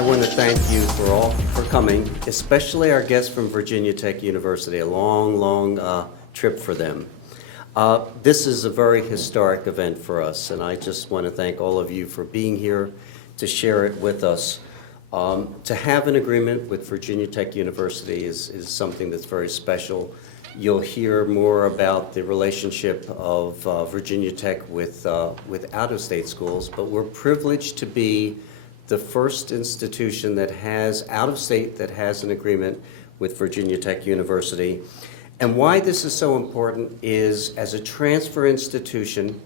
I want to thank you for coming, especially our guests from Virginia Tech University, a long trip for them. This is a very historic event for us, and I just want to thank all of you for being here to share it with us. To have an agreement with Virginia Tech University is something that's very special. You'll hear more about the relationship of Virginia Tech with out-of-state schools, but we're privileged to be the first institution that has out-of-state that has an agreement with Virginia Tech University. And why this is so important is, as a transfer institution,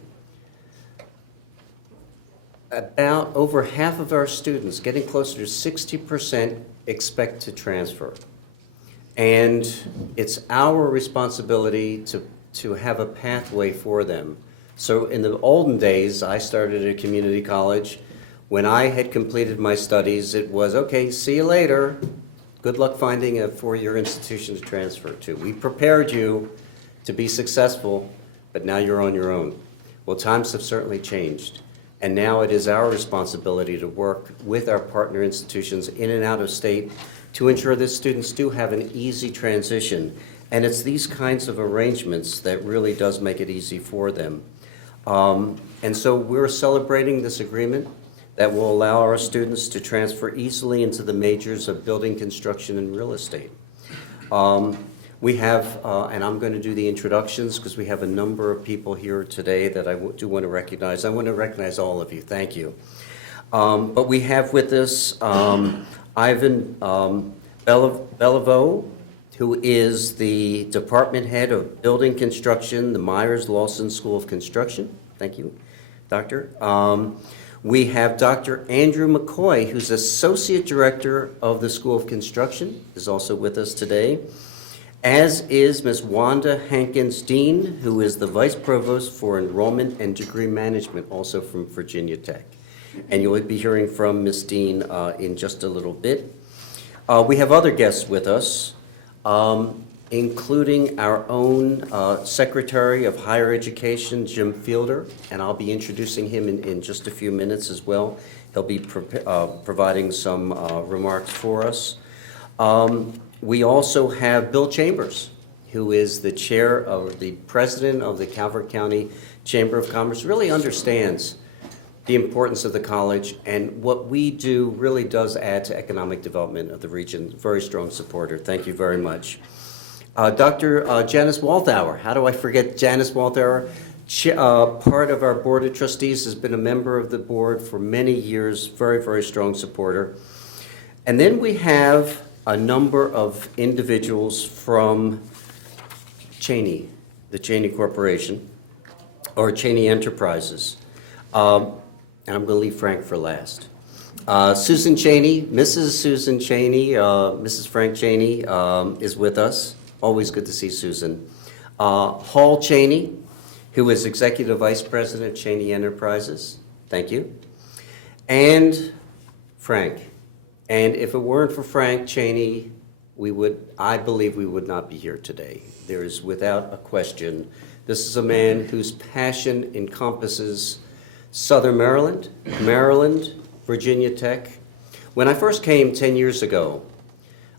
about over half of our students, getting closer to 60%, expect to transfer. And it's our responsibility to have a pathway for them. So in the olden days, I started at a community college. When I had completed my studies, it was, okay, see you later. Good luck finding a four-year institution to transfer to. We prepared you to be successful, but now you're on your own. Well, times have certainly changed. And now it is our responsibility to work with our partner institutions in and out of state to ensure that students do have an easy transition. And it's these kinds of arrangements that really does make it easy for them. And so we're celebrating this agreement that will allow our students to transfer easily into the majors of building construction and real estate. We have, and I'm going to do the introductions because we have a number of people here today that I do want to recognize. I want to recognize all of you. Thank you. But we have with us Ivan Beliveau, who is the department head of building construction, the Myers-Lawson School of Construction. Thank you, Doctor. We have Dr. Andrew McCoy, who's associate director of the School of Construction, is also with us today, as is Ms. Wanda Hankins-Dean, who is the vice provost for enrollment and degree management, also from Virginia Tech. And you'll be hearing from Ms. Dean in just a little bit. We have other guests with us, including our own Secretary of Higher Education, Jim Fielder, and I'll be introducing him in just a few minutes as well. He'll be providing some remarks for us. We also have Bill Chambers, who is the president of the Calvert County Chamber of Commerce, really understands the importance of the college, and what we do really does add to economic development of the region. Very strong supporter. Thank you very much. Dr. Janice Walthour. How do I forget Janice Walthour? Part of our Board of Trustees, has been a member of the board for many years. Very strong supporter. And then we have a number of individuals from Cheney, the Cheney Corporation, or Cheney Enterprises. And I'm going to leave Frank for last. Susan Cheney, Mrs. Susan Cheney, Mrs. Frank Cheney is with us. Always good to see Susan. Hall Cheney, who is Executive Vice President of Cheney Enterprises. Thank you. And Frank. And if it weren't for Frank Cheney, I believe we would not be here today. There is, without a question, this is a man whose passion encompasses Southern Maryland, Virginia Tech. When I first came 10 years ago,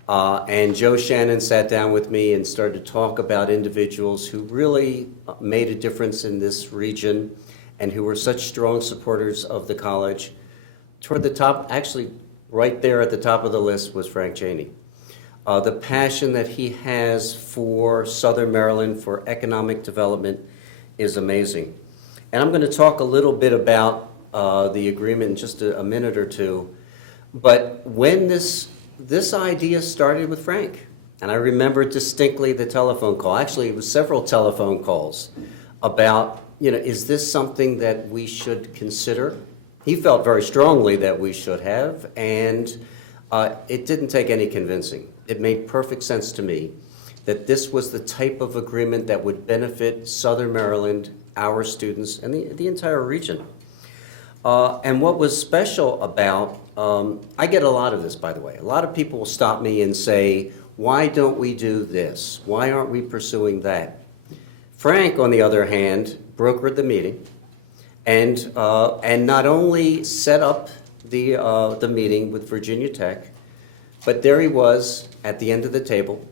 and Joe Shannon sat down with me and started to talk about individuals who really made a difference in this region and who were such strong supporters of the college, toward the top, actually right there at the top of the list was Frank Cheney. The passion that he has for Southern Maryland, for economic development, is amazing. And I'm going to talk a little bit about the agreement in just a minute or two. But when this idea started with Frank, and I remember distinctly the telephone call. Actually, it was several telephone calls about, is this something that we should consider? He felt very strongly that we should have, and it didn't take any convincing. It made perfect sense to me that this was the type of agreement that would benefit Southern Maryland, our students, and the entire region. And what was special about, I get a lot of this, by the way. A lot of people will stop me and say, why don't we do this? Why aren't we pursuing that? Frank, on the other hand, brokered the meeting and not only set up the meeting with Virginia Tech, but there he was at the end of the table,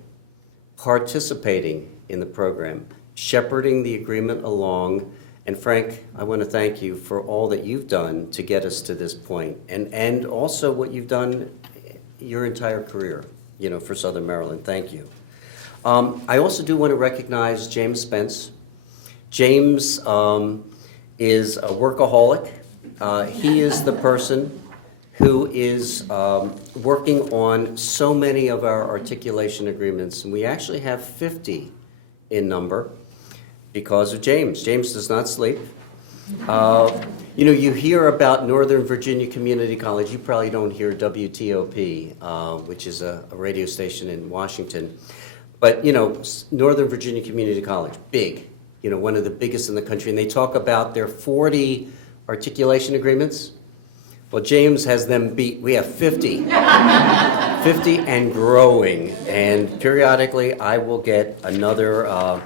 participating in the program, shepherding the agreement along. And Frank, I want to thank you for all that you've done to get us to this point, and also what you've done your entire career, for Southern Maryland. Thank you. I also do want to recognize James Spence. James is a workaholic. He is the person who is working on so many of our articulation agreements, and we actually have 50 in number because of James. James does not sleep. You hear about Northern Virginia Community College. You probably don't hear WTOP, which is a radio station in Washington. But, Northern Virginia Community College, big, one of the biggest in the country. And they talk about their 40 articulation agreements. Well, James has them beat. We have 50. 50 and growing. And periodically, I will get another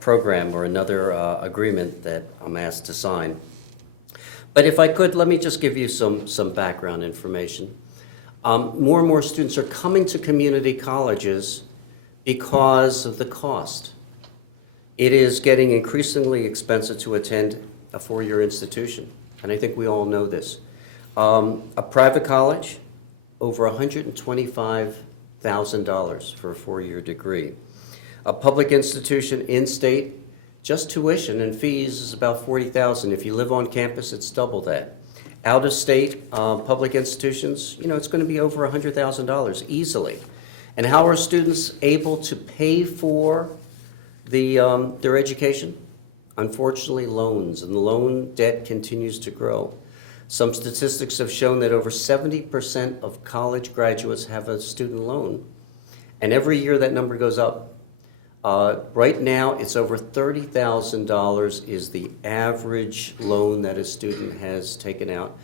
program or another agreement that I'm asked to sign. But if I could, let me just give you some background information. More and more students are coming to community colleges because of the cost. It is getting increasingly expensive to attend a four-year institution, and I think we all know this. A private college, over $125,000 for a four-year degree. A public institution in-state, just tuition and fees is about $40,000. If you live on campus, it's double that. Out-of-state public institutions, it's going to be over $100,000 easily. And how are students able to pay for their education? Unfortunately, loans, and the loan debt continues to grow. Some statistics have shown that over 70% of college graduates have a student loan, and every year that number goes up. Right now, it's over $30,000 is the average loan that a student has taken out.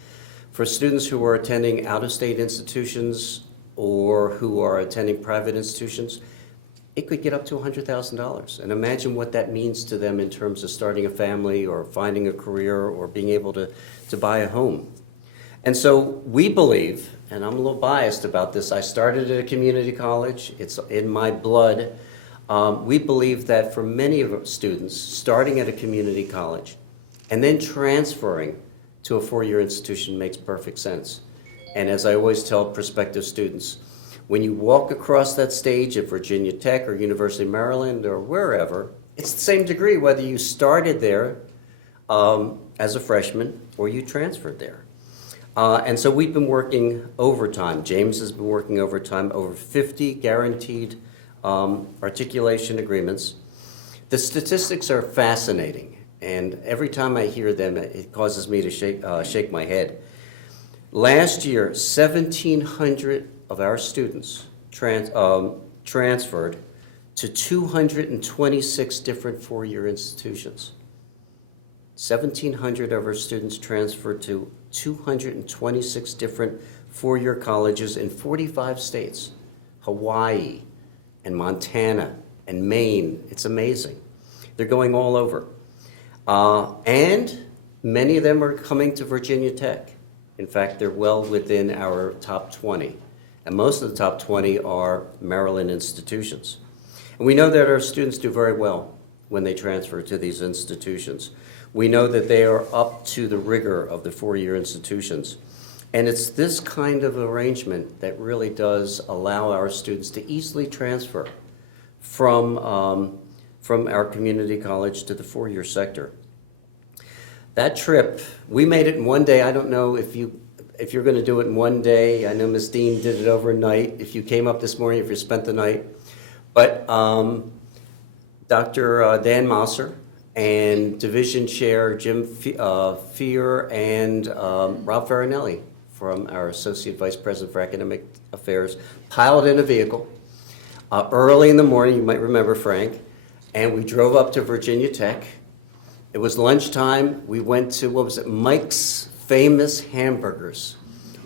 For students who are attending out-of-state institutions or who are attending private institutions, it could get up to $100,000. And imagine what that means to them in terms of starting a family or finding a career or being able to buy a home. And so we believe, and I'm a little biased about this, I started at a community college, it's in my blood. We believe that for many of our students, starting at a community college and then transferring to a four-year institution makes perfect sense. And as I always tell prospective students, when you walk across that stage at Virginia Tech or University of Maryland or wherever, it's the same degree whether you started there as a freshman or you transferred there. And so we've been working overtime. James has been working overtime, over 50 guaranteed articulation agreements. The statistics are fascinating, and every time I hear them, it causes me to shake my head. Last year, 1,700 of our students transferred to 226 different four-year institutions. 1,700 of our students transferred to 226 different four-year colleges in 45 states, Hawaii, and Montana, and Maine. It's amazing. They're going all over. And many of them are coming to Virginia Tech. In fact, they're well within our top 20. And most of the top 20 are Maryland institutions. And we know that our students do very well when they transfer to these institutions. We know that they are up to the rigor of the four-year institutions. And it's this kind of arrangement that really does allow our students to easily transfer from our community college to the four-year sector. That trip, we made it in one day. I don't know if you're going to do it in one day. I know Ms. Dean did it overnight. If you came up this morning, if you spent the night. But Dr. Dan Mosser and Division Chair Jim Fear and Rob Farinelli from our Associate Vice President for Academic Affairs, piled in a vehicle early in the morning, you might remember, Frank, and we drove up to Virginia Tech. It was lunchtime. We went to, Mike's Famous Hamburgers.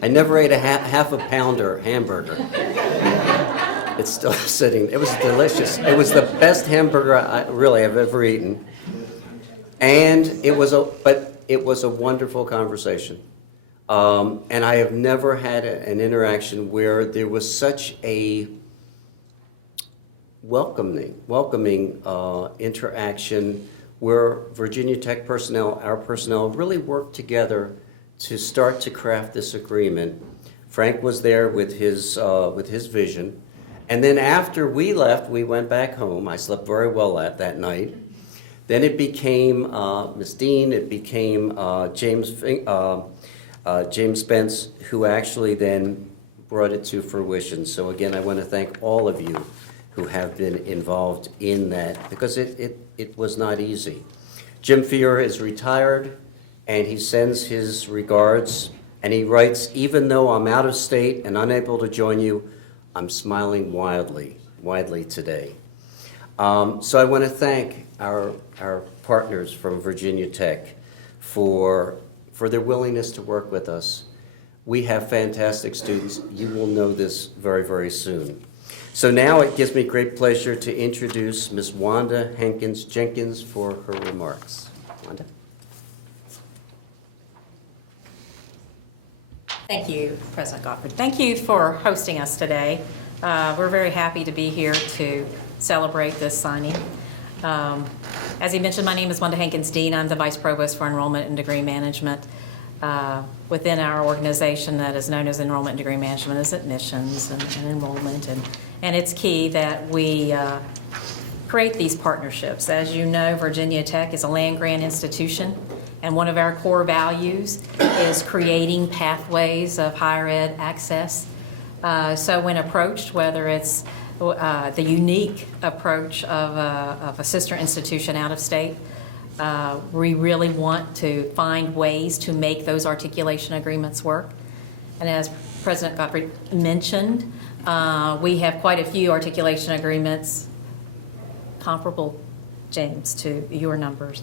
I never ate a half a pounder hamburger. It's still sitting. It was delicious. It was the best hamburger I really have ever eaten. And it was a wonderful conversation. And I have never had an interaction where there was such a welcoming interaction where Virginia Tech personnel, our personnel, really worked together to start to craft this agreement. Frank was there with his vision. And then after we left, we went back home. I slept very well that night. Then it became Ms. Dean, it became James Spence, who actually then brought it to fruition. So again, I want to thank all of you who have been involved in that, because it was not easy. Jim Fier is retired, and he sends his regards, and he writes, "Even though I'm out of state and unable to join you, I'm smiling widely today." So I want to thank our partners from Virginia Tech for their willingness to work with us. We have fantastic students. You will know this very, very soon. So now it gives me great pleasure to introduce Ms. Wanda Hankins Jenkins for her remarks. Wanda? Thank you, President Gofford. Thank you for hosting us today. We're very happy to be here to celebrate this signing. As he mentioned, my name is Wanda Hankins Dean. I'm the Vice Provost for Enrollment and Degree Management. Within our organization that is known as Enrollment and Degree Management is admissions and enrollment, and it's key that we create these partnerships. As you know, Virginia Tech is a land-grant institution, and one of our core values is creating pathways of higher ed access. So when approached, whether it's the unique approach of a sister institution out of state, we really want to find ways to make those articulation agreements work. And as President Gottfried mentioned, we have quite a few articulation agreements comparable, James, to your numbers,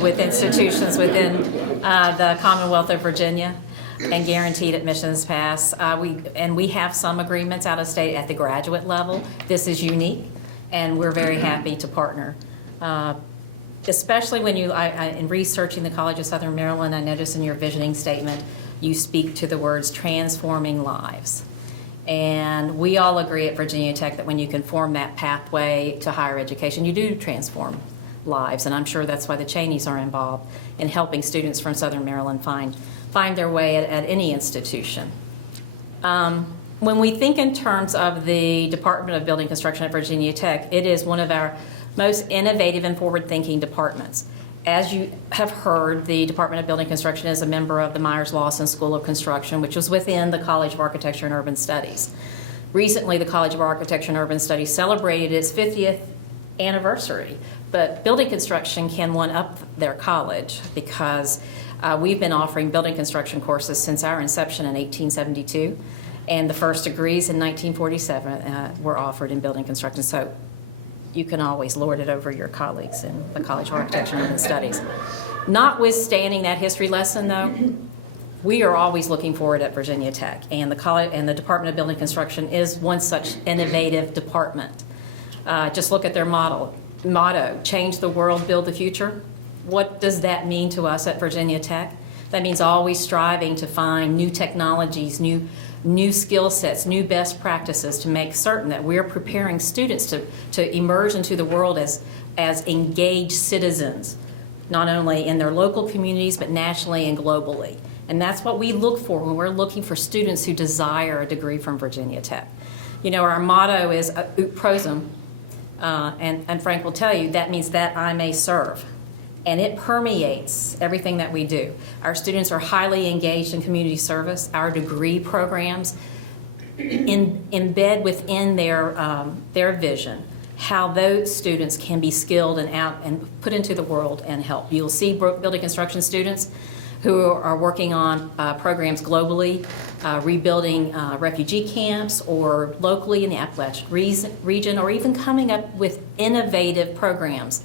with institutions within the Commonwealth of Virginia and guaranteed admissions pass. We have some agreements out of state at the graduate level. This is unique, and we're very happy to partner. Especially when in researching the College of Southern Maryland, I noticed in your visioning statement, you speak to the words transforming lives. And we all agree at Virginia Tech that when you can form that pathway to higher education, you do transform lives. And I'm sure that's why the Cheneys are involved in helping students from Southern Maryland find their way at any institution. When we think in terms of the Department of Building Construction at Virginia Tech, it is one of our most innovative and forward-thinking departments. As you have heard, the Department of Building Construction is a member of the Myers-Lawson School of Construction, which was within the College of Architecture and Urban Studies. Recently, the College of Architecture and Urban Studies celebrated its 50th anniversary, but building construction can one-up their college because we've been offering building construction courses since our inception in 1872, and the first degrees in 1947 were offered in building construction. So you can always lord it over your colleagues in the College of Architecture and Urban Studies. Notwithstanding that history lesson, though, we are always looking forward at Virginia Tech, and the Department of Building Construction is one such innovative department. Just look at their motto, change the world, build the future. What does that mean to us at Virginia Tech? That means always striving to find new technologies, new skill sets, new best practices to make certain that we're preparing students to emerge into the world as engaged citizens, not only in their local communities, but nationally and globally. And that's what we look for when we're looking for students who desire a degree from Virginia Tech. You know, our motto is ut prosum, and Frank will tell you that means that I may serve. And it permeates everything that we do. Our students are highly engaged in community service. Our degree programs embed within their vision how those students can be skilled and out and put into the world and help. You'll see building construction students who are working on programs globally, rebuilding refugee camps, or locally in the Appalachian region, or even coming up with innovative programs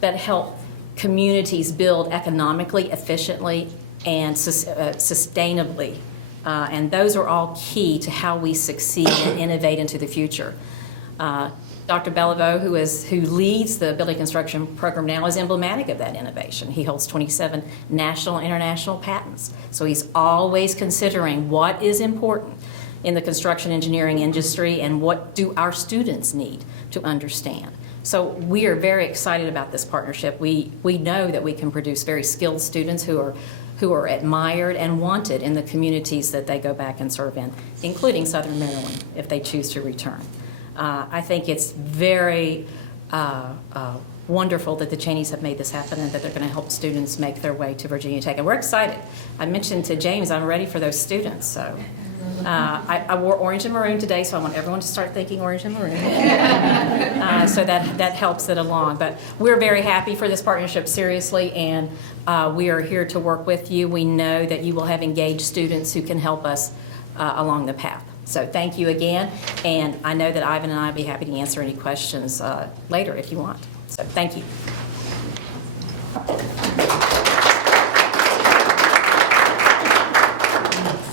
that help communities build economically, efficiently, and sustainably. And those are all key to how we succeed and innovate into the future. Dr. Beliveau, who leads the building construction program now, is emblematic of that innovation. He holds 27 national and international patents. So he's always considering what is important in the construction engineering industry and what do our students need to understand. So we are very excited about this partnership. We know that we can produce very skilled students who are admired and wanted in the communities that they go back and serve in, including Southern Maryland, if they choose to return. I think it's very wonderful that the Cheneys have made this happen and that they're going to help students make their way to Virginia Tech. And we're excited. I mentioned to James, I'm ready for those students. So I wore orange and maroon today, so I want everyone to start thinking orange and maroon. So that helps it along. But we're very happy for this partnership, seriously, and we are here to work with you. We know that you will have engaged students who can help us along the path. So thank you again, and I know that Ivan and I will be happy to answer any questions later if you want. So thank you.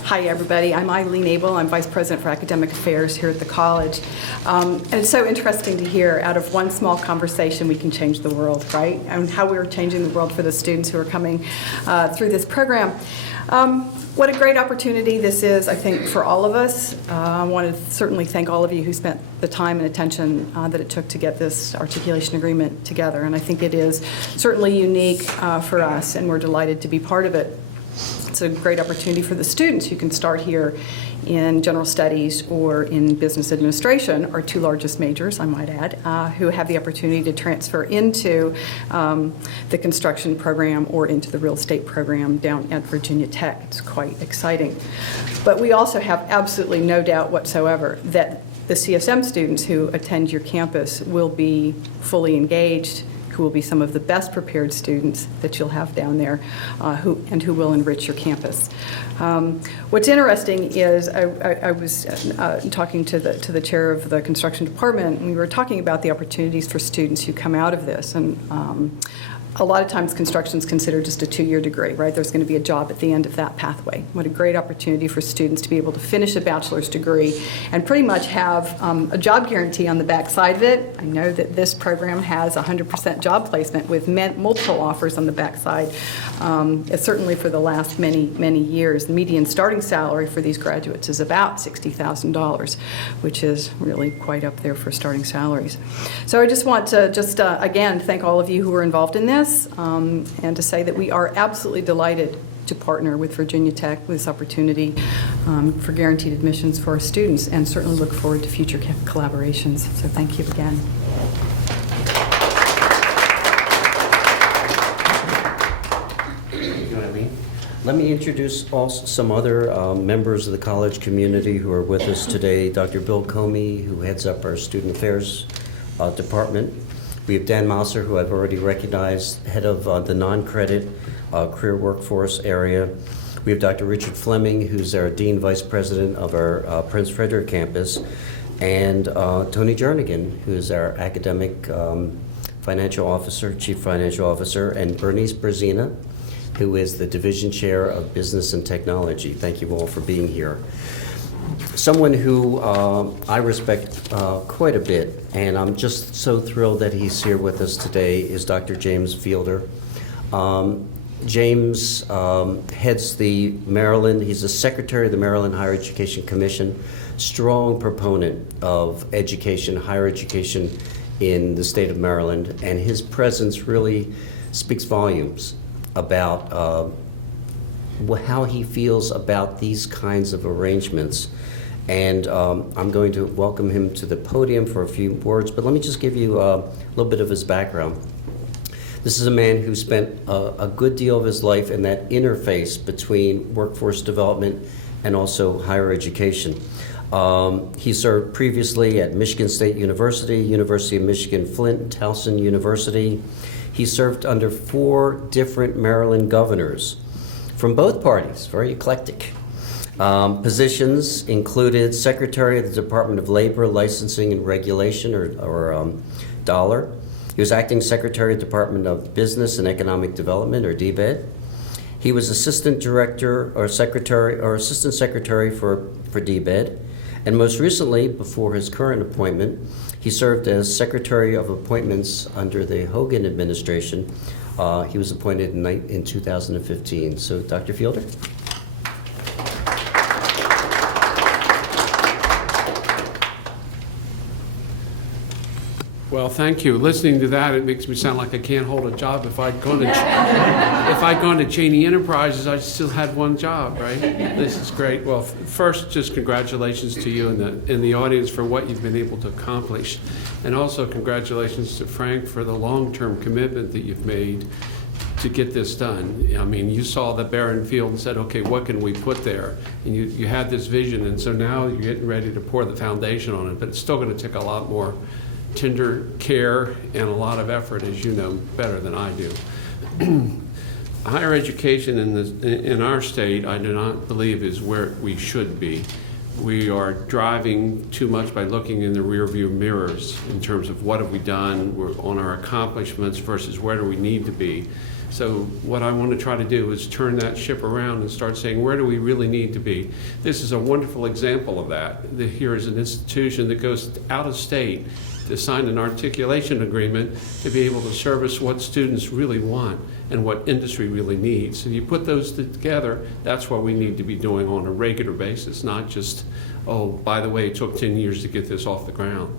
Hi, everybody. I'm Eileen Abel. I'm Vice President for Academic Affairs here at the college. And it's so interesting to hear, out of one small conversation, we can change the world, right? And how we're changing the world for the students who are coming through this program. What a great opportunity this is, I think, for all of us. I want to certainly thank all of you who spent the time and attention that it took to get this articulation agreement together. And I think it is certainly unique for us, and we're delighted to be part of it. It's a great opportunity for the students who can start here in general studies or in business administration, our two largest majors, I might add, who have the opportunity to transfer into the construction program or into the real estate program down at Virginia Tech. It's quite exciting. But we also have absolutely no doubt whatsoever that the CSM students who attend your campus will be fully engaged, who will be some of the best prepared students that you'll have down there, who will enrich your campus. What's interesting is I was talking to the chair of the construction department, and we were talking about the opportunities for students who come out of this. And a lot of times construction is considered just a 2-year degree, right? There's going to be a job at the end of that pathway. What a great opportunity for students to be able to finish a bachelor's degree and pretty much have a job guarantee on the back side of it. I know that this program has 100% job placement with multiple offers on the back side. Certainly for the last many years. The median starting salary for these graduates is about $60,000, which is really quite up there for starting salaries. So I just want to again thank all of you who were involved in this. And to say that we are absolutely delighted to partner with Virginia Tech with this opportunity for guaranteed admissions for our students, and certainly look forward to future collaborations. So thank you again. Thank you, Eileen. Let me introduce also some other members of the college community who are with us today. Dr. Bill Comey, who heads up our Student Affairs Department. We have Dan Mauser, who I've already recognized, head of the non-credit career workforce area. We have Dr. Richard Fleming, who's our Dean Vice President of our Prince Frederick campus, and Tony Jernigan, who is our academic financial officer, chief financial officer, and Bernice Berzina, who is the division chair of business and technology. Thank you all for being here. Someone who I respect quite a bit, and I'm just so thrilled that he's here with us today, is Dr. James Fielder. James heads the Maryland, he's the secretary of the Maryland Higher Education Commission, strong proponent of education, higher education in the state of Maryland, and his presence really speaks volumes about how he feels about these kinds of arrangements. And I'm going to welcome him to the podium for a few words, but let me just give you a little bit of his background. This is a man who spent a good deal of his life in that interface between workforce development and also higher education. He served previously at Michigan State University, University of Michigan Flint, Towson University. He served under 4 different Maryland governors from both parties, very eclectic. Positions included Secretary of the Department of Labor, Licensing and Regulation, or DOLLAR. He was Acting Secretary of the Department of Business and Economic Development, or DBED. He was Assistant Director or Secretary or Assistant Secretary for DBED. And most recently, before his current appointment, He served as Secretary of Appointments under the Hogan administration. He was appointed in 2015. So, Dr. Fielder? Well, thank you. Listening to that, it makes me sound like I can't hold a job. If I'd gone to Cheney Enterprises, I still had one job, right? This is great. Well, first, just congratulations to you and the audience for what you've been able to accomplish, and also congratulations to Frank for the long-term commitment that you've made to get this done. I mean, you saw the barren field and said, okay, what can we put there? And you had this vision, and so now you're getting ready to pour the foundation on it, but it's still going to take a lot more tender care and a lot of effort, as you know better than I do. Higher education in our state, I do not believe is where we should be. We are driving too much by looking in the rearview mirrors in terms of what have we done, we're on our accomplishments versus where do we need to be. So what I want to try to do is turn that ship around and start saying, where do we really need to be? This is a wonderful example of that. Here is an institution that goes out of state to sign an articulation agreement to be able to service what students really want and what industry really needs. So you put those together, that's what we need to be doing on a regular basis, not just, oh, by the way, it took 10 years to get this off the ground.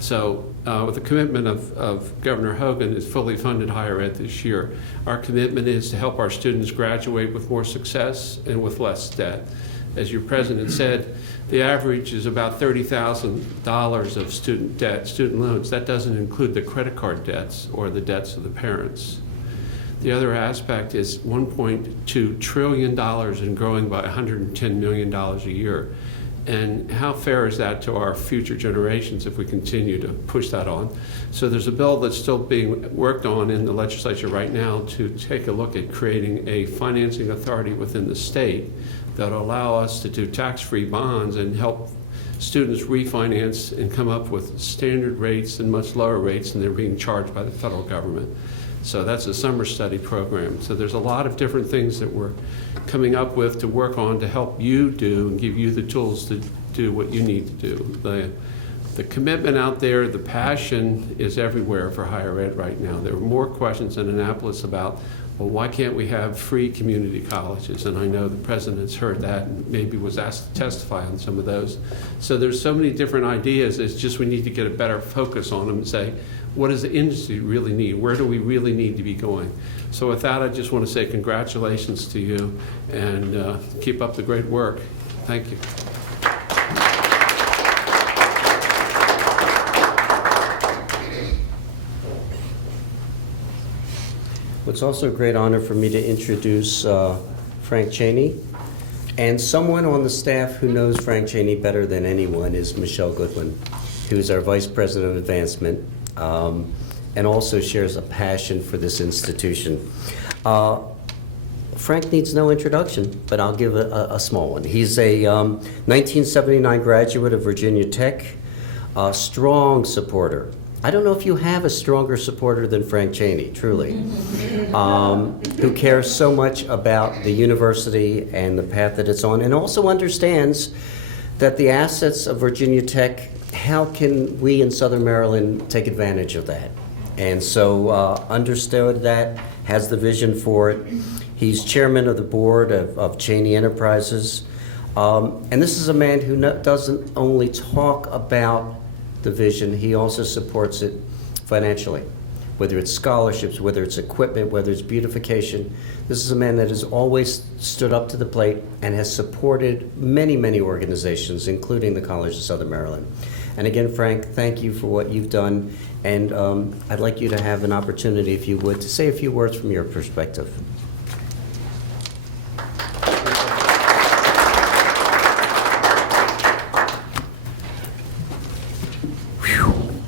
So with the commitment of Governor Hogan is fully funded higher ed this year. Our commitment is to help our students graduate with more success and with less debt. As your president said, the average is about $30,000 of student debt, student loans. That doesn't include the credit card debts or the debts of the parents. The other aspect is $1.2 trillion and growing by $110 million a year. And how fair is that to our future generations if we continue to push that on? So there's a bill that's still being worked on in the legislature right now to take a look at creating a financing authority within the state that will allow us to do tax-free bonds and help students refinance and come up with standard rates and much lower rates than they're being charged by the federal government. So that's a summer study program. So there's a lot of different things that we're coming up with to work on to help you do and give you the tools to do what you need to do. The commitment out there, the passion is everywhere for higher ed right now. There are more questions in Annapolis about, well, why can't we have free community colleges? And I know the president's heard that and maybe was asked to testify on some of those. So there's so many different ideas. It's just we need to get a better focus on them and say, what does the industry really need? Where do we really need to be going? So with that, I just want to say congratulations to you and keep up the great work. Thank you. It's also a great honor for me to introduce Frank Cheney. And someone on the staff who knows Frank Cheney better than anyone is Michelle Goodwin, who is our Vice President of Advancement and also shares a passion for this institution. Frank needs no introduction, but I'll give a small one. He's a 1979 graduate of Virginia Tech, a strong supporter. I don't know if you have a stronger supporter than Frank Cheney, truly, who cares so much about the university and the path that it's on, and also understands that the assets of Virginia Tech, how can we in Southern Maryland take advantage of that? And so understood that, has the vision for it. He's chairman of the board of Cheney Enterprises. And this is a man who doesn't only talk about the vision, he also supports it financially, whether it's scholarships, whether it's equipment, whether it's beautification. This is a man that has always stood up to the plate and has supported many, many organizations, including the College of Southern Maryland. And again, Frank, thank you for what you've done, and I'd like you to have an opportunity, if you would, to say a few words from your perspective.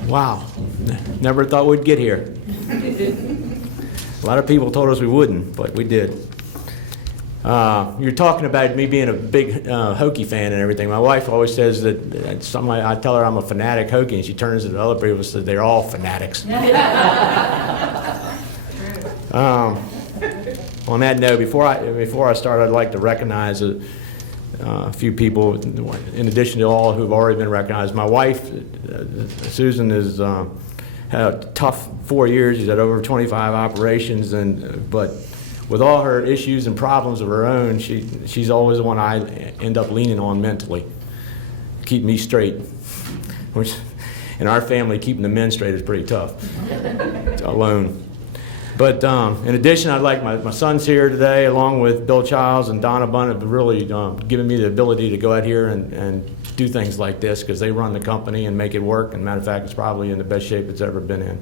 Wow, never thought we'd get here. A lot of people told us we wouldn't, but we did. You're talking about me being a big Hokie fan and everything. My wife always says that I tell her I'm a fanatic Hokie, and she turns to the other people and says they're all fanatics. On that note, before I start, I'd like to recognize a few people, in addition to all who've already been recognized. My wife, Susan, has had a tough 4 years. She's had over 25 operations, but with all her issues and problems of her own, she's always the one I end up leaning on mentally, keep me straight. Which, in our family, keeping the men straight is pretty tough, alone. But in addition, I'd like my sons here today, along with Bill Childs and Donna Bunn, have really given me the ability to go out here and do things like this, because they run the company and make it work. And matter of fact, it's probably in the best shape it's ever been in.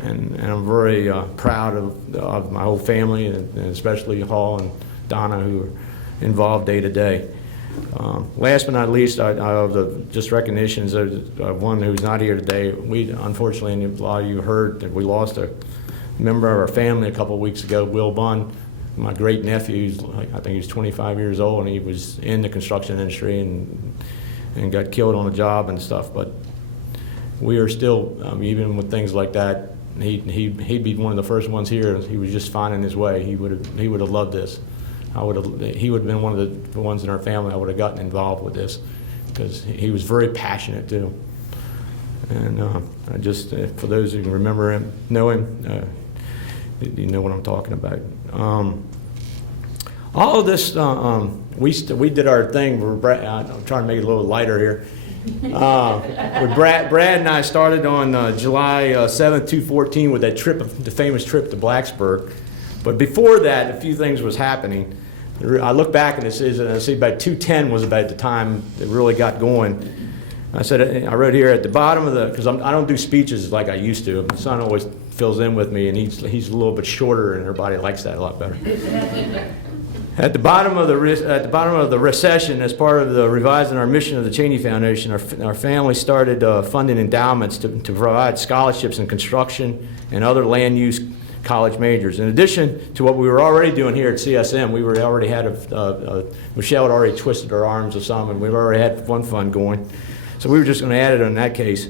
And I'm very proud of my whole family, and especially Hall and Donna, who are involved day to day. Last but not least, of the just recognitions of one who's not here today. We, unfortunately, and a lot of you heard that we lost a member of our family a couple of weeks ago, Will Bunn, my great nephew. I think he was 25 years old, and he was in the construction industry and got killed on a job and stuff. But we are still, even with things like that, he'd be one of the first ones here. He was just finding his way. He would have loved this. He would have been one of the ones in our family I would have gotten involved with this, because he was very passionate too. And I just, for those who can remember him, know him, you know what I'm talking about. All of this, we did our thing. I'm trying to make it a little lighter here. With Brad and I started on July 7th, 2014 with that trip, the famous trip to Blacksburg. But before that, a few things was happening. I look back and I see about 2010 was about the time it really got going. I wrote here at the bottom of because I don't do speeches like I used to. My son always fills in with me, and he's a little bit shorter, and everybody likes that a lot better. At the bottom of the recession, as part of the revising our mission of the Cheney Foundation, our family started funding endowments to provide scholarships in construction and other land use college majors. In addition to what we were already doing here at CSM, we already had Michelle had already twisted her arms with some, and we've already had one fund going. So we were just going to add it in that case.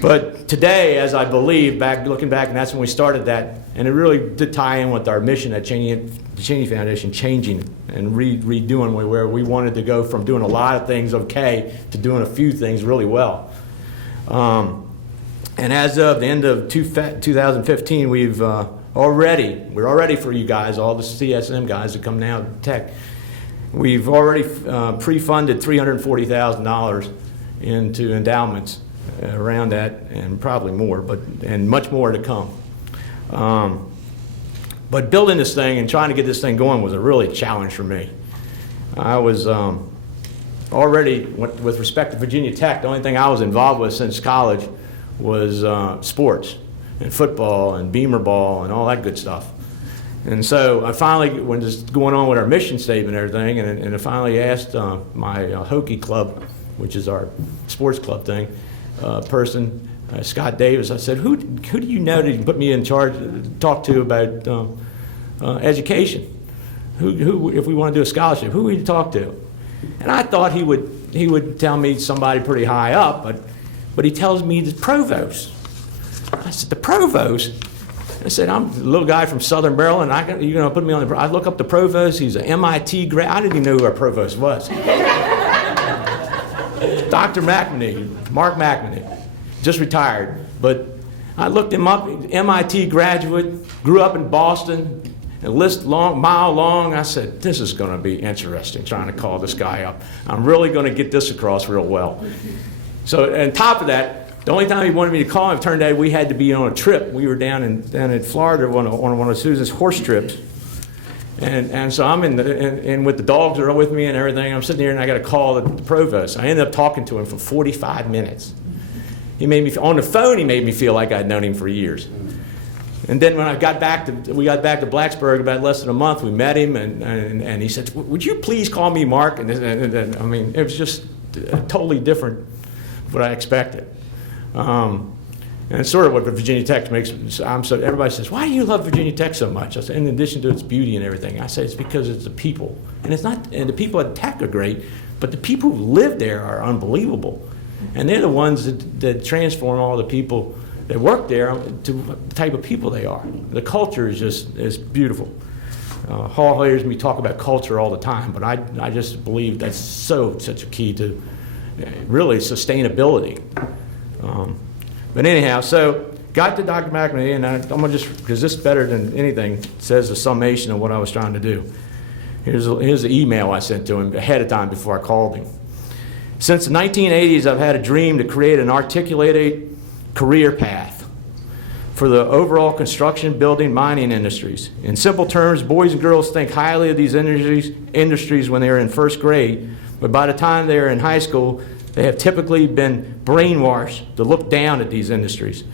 But today, as I believe, looking back, and that's when we started that, and it really did tie in with our mission at the Cheney Foundation, changing and redoing where we wanted to go from doing a lot of things okay to doing a few things really well. And as of the end of 2015, we're already for you guys, all the CSM guys that come now to tech, we've already pre-funded $340,000 into endowments around that, and probably more, and much more to come. But building this thing and trying to get this thing going was a really challenge for me. I was already, with respect to Virginia Tech, the only thing I was involved with since college was sports and football and beamer ball and all that good stuff. And so I finally, when this going on with our mission statement and everything, and I finally asked my hockey club, which is our sports club thing, person, Scott Davis, I said, who do you know that you can put me in charge to talk to about education? Who, if we want to do a scholarship, who would you talk to? And I thought he would tell me somebody pretty high up, but he tells me the provost. I said, the provost? I said, I'm a little guy from Southern Maryland. You're going to put me on the. I look up the provost. He's an MIT grad. I didn't even know who our provost was. Dr. McNamee, Mark McNamee, just retired. But I looked him up. MIT graduate, grew up in Boston. A list mile long. I said, this is going to be interesting. Trying to call this guy up. I'm really going to get this across real well. So, on top of that, the only time he wanted me to call him, it turned out we had to be on a trip. We were down in Florida on one of Susan's horse trips. And so I'm in with the dogs are with me and everything. I'm sitting here and I got to call the provost. I ended up talking to him for 45 minutes. He made me, on the phone, he made me feel like I'd known him for years. And then when we got back to Blacksburg about less than a month, we met him and he said, would you please call me Mark? And I mean, it was just totally different what I expected. And it's sort of what Virginia Tech makes. Everybody says, why do you love Virginia Tech so much? I said, in addition to its beauty and everything, I say it's because it's the people. And it's not, and the people at Tech are great, but the people who live there are unbelievable. And they're the ones that transform all the people that work there to the type of people they are. The culture is beautiful. Hall hears me talk about culture all the time, but I just believe that's such a key to really sustainability. But anyhow, so got to Dr. McNamee, and I'm going to just, because this better than anything says a summation of what I was trying to do. Here's the email I sent to him ahead of time before I called him. Since the 1980s, I've had a dream to create an articulated career path for the overall construction, building, mining industries. In simple terms, boys and girls think highly of these industries when they are in first grade, but by the time they are in high school, they have typically been brainwashed to look down at these industries.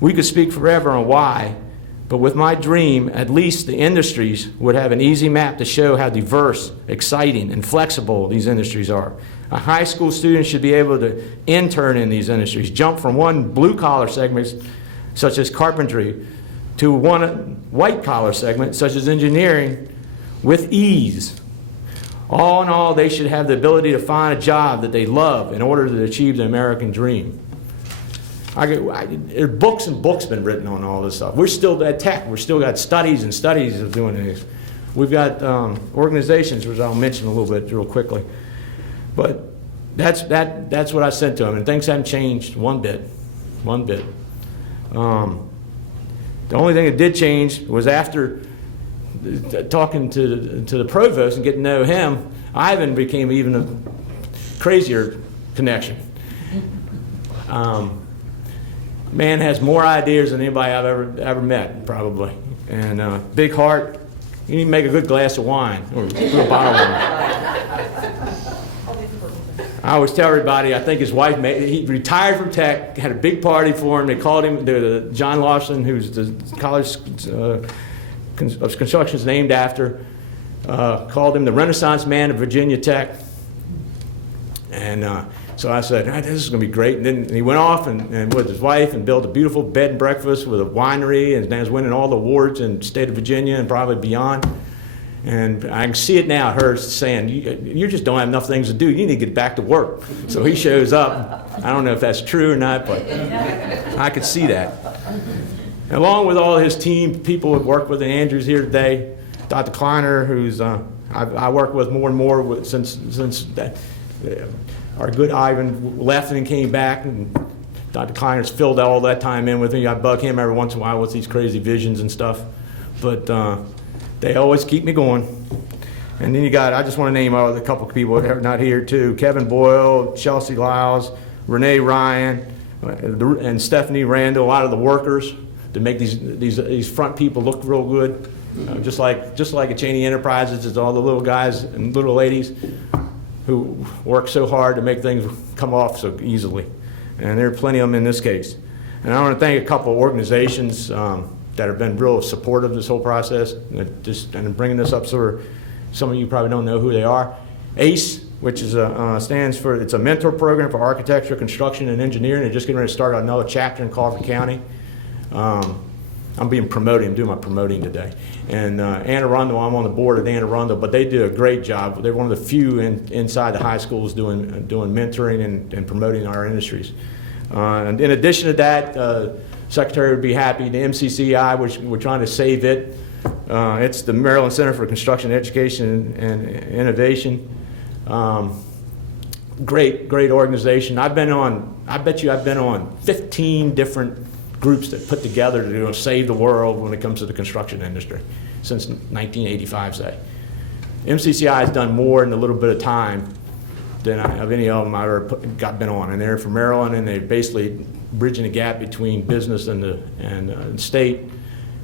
We could speak forever on why, but with my dream, at least the industries would have an easy map to show how diverse, exciting, and flexible these industries are. A high school student should be able to intern in these industries, jump from one blue-collar segment, such as carpentry, to one white-collar segment, such as engineering, with ease. All in all, they should have the ability to find a job that they love in order to achieve the American dream. There are books and books been written on all this stuff. We're still at Tech. We've still got studies and studies of doing this. We've got organizations, which I'll mention a little bit real quickly. But that's what I sent to him, and things haven't changed one bit. The only thing that did change was after talking to the provost and getting to know him, Ivan became even a crazier connection. Man has more ideas than anybody I've ever met, probably. And big heart. You can even make a good glass of wine, or a bottle of wine. I always tell everybody, I think his wife, he retired from Tech, had a big party for him. They called him, John Lawson, who's the college of construction is named after, called him the Renaissance man of Virginia Tech. And so I said, this is going to be great. And then he went off and with his wife and built a beautiful bed and breakfast with a winery, and is winning all the awards in the state of Virginia and probably beyond. And I can see it now, her saying, you just don't have enough things to do. You need to get back to work. So he shows up. I don't know if that's true or not, but I could see that. And along with all his team, people who work with, and Andrew's here today, Dr. Kleiner, who's I work with more and more since our good Ivan left and came back. And Dr. Kleiner's filled all that time in with me. I bug him every once in a while with these crazy visions and stuff. But they always keep me going. And then you got, I just want to name a couple of people that are not here too. Kevin Boyle, Chelsea Lyles, Renee Ryan, and Stephanie Randall, a lot of the workers to make these front people look real good. Just like at Cheney Enterprises, it's all the little guys and little ladies who work so hard to make things come off so easily. And there are plenty of them in this case. And I want to thank a couple of organizations that have been real supportive of this whole process, and bringing this up, so some of you probably don't know who they are. ACE, which is stands for, it's a mentor program for architecture, construction, and engineering. They're just getting ready to start another chapter in Crawford County. I'm doing my promoting today. And Anne Arundel, I'm on the board of Anne Arundel, but they do a great job. They're one of the few inside the high schools doing mentoring and promoting our industries. And in addition to that, Secretary would be happy. The MCCI, which we're trying to save it. It's the Maryland Center for Construction Education and Innovation. Great organization. I bet you I've been on 15 different groups that put together to save the world when it comes to the construction industry since 1985, say. MCCI has done more in a little bit of time than of any of them I've ever been on. And they're from Maryland, and they're basically bridging the gap between business and the state,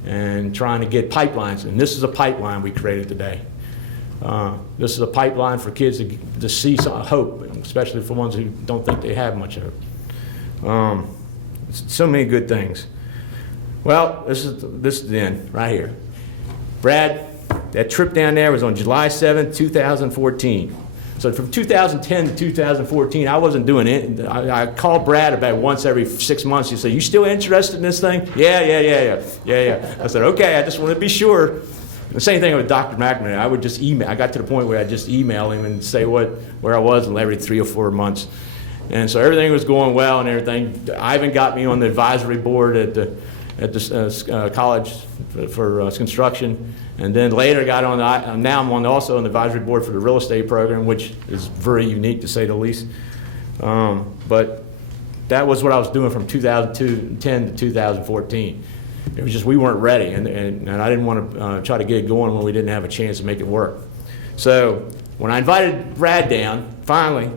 and trying to get pipelines. And this is a pipeline we created today. This is a pipeline for kids to see some hope, especially for ones who don't think they have much hope. So many good things. Well, this is the end right here. Brad, that trip down there was on July 7th, 2014. So from 2010 to 2014, I wasn't doing it. I called Brad about once every 6 months. He said, "You still interested in this thing?" Yeah. I said, "Okay, I just want to be sure." The same thing with Dr. McNamee. I would just email. I got to the point where I just email him and say where I was every 3 or 4 months. And so everything was going well and everything. Ivan got me on the advisory board at the college for construction, and then later got on, now I'm also on the advisory board for the real estate program, which is very unique to say the least. But that was what I was doing from 2010 to 2014. It was just we weren't ready, and I didn't want to try to get it going when we didn't have a chance to make it work. So when I invited Brad down, finally,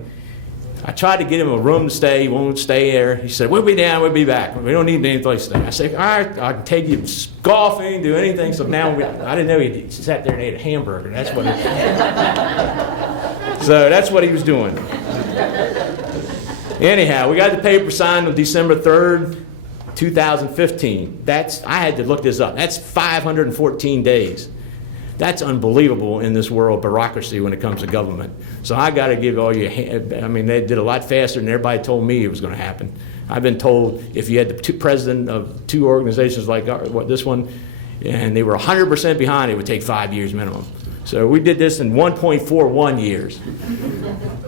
I tried to get him a room to stay. He won't stay there. He said, "We'll be down, we'll be back. We don't need any place to stay." I said, "All right, I can take you golfing, do anything." So now I didn't know he sat there and ate a hamburger. That's what. So that's what he was doing. Anyhow, we got the paper signed on December 3rd, 2015. I had to look this up. That's 514 days. That's unbelievable in this world bureaucracy when it comes to government. So I got to give all you, I mean, they did a lot faster than everybody told me it was going to happen. I've been told if you had the president of two organizations like this one, and they were 100% behind, it would take 5 years minimum. So we did this in 1.41 years.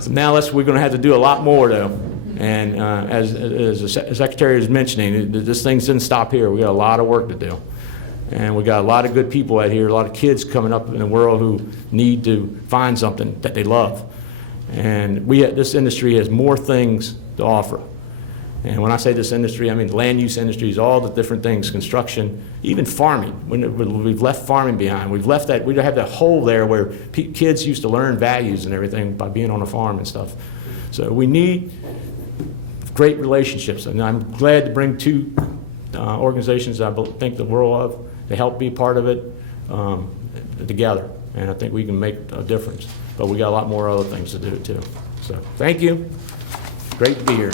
So now we're going to have to do a lot more, though. And as the Secretary was mentioning, this thing didn't stop here. We got a lot of work to do. And we got a lot of good people out here, a lot of kids coming up in the world who need to find something that they love. And this industry has more things to offer. And when I say this industry, I mean land use industries, all the different things, construction, even farming. We've left farming behind. We have that hole there where kids used to learn values and everything by being on a farm and stuff. So we need great relationships. And I'm glad to bring two organizations I think the world of to help be part of it together. And I think we can make a difference. But we got a lot more other things to do too. So thank you. Great to be here.